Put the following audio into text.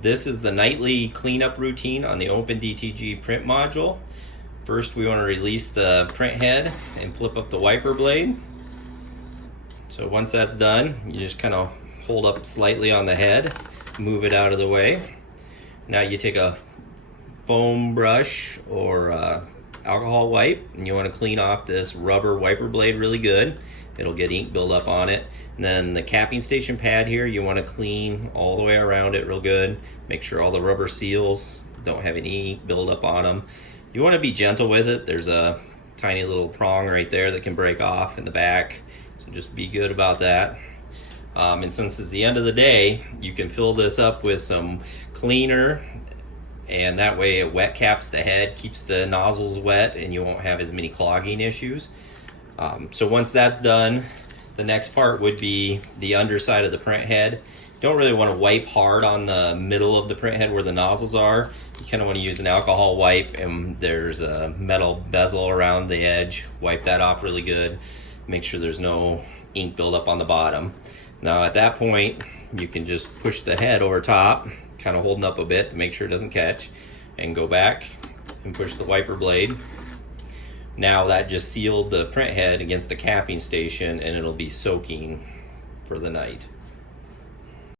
This is the nightly cleanup routine on the OpenDTG print module. First, we want to release the print head and flip up the wiper blade. So once that's done, you just kind of hold up slightly on the head, move it out of the way. Now you take a foam brush or alcohol wipe, and you want to clean off this rubber wiper blade really good. It'll get ink build up on it. And then the capping station pad here, you want to clean all the way around it real good. Make sure all the rubber seals don't have any ink build up on them. You want to be gentle with it. There's a tiny little prong right there that can break off in the back. So just be good about that. And since it's the end of the day, you can fill this up with some cleaner, and that way it wet caps the head, keeps the nozzles wet, and you won't have as many clogging issues. So once that's done, the next part would be the underside of the print head. Don't really want to wipe hard on the middle of the print head where the nozzles are. You kind of want to use an alcohol wipe, and there's a metal bezel around the edge. Wipe that off really good. Make sure there's no ink buildup on the bottom. Now at that point, you can just push the head over top, kind of holding up a bit to make sure it doesn't catch, and go back and push the wiper blade. Now that just sealed the print head against the capping station, and it'll be soaking for the night.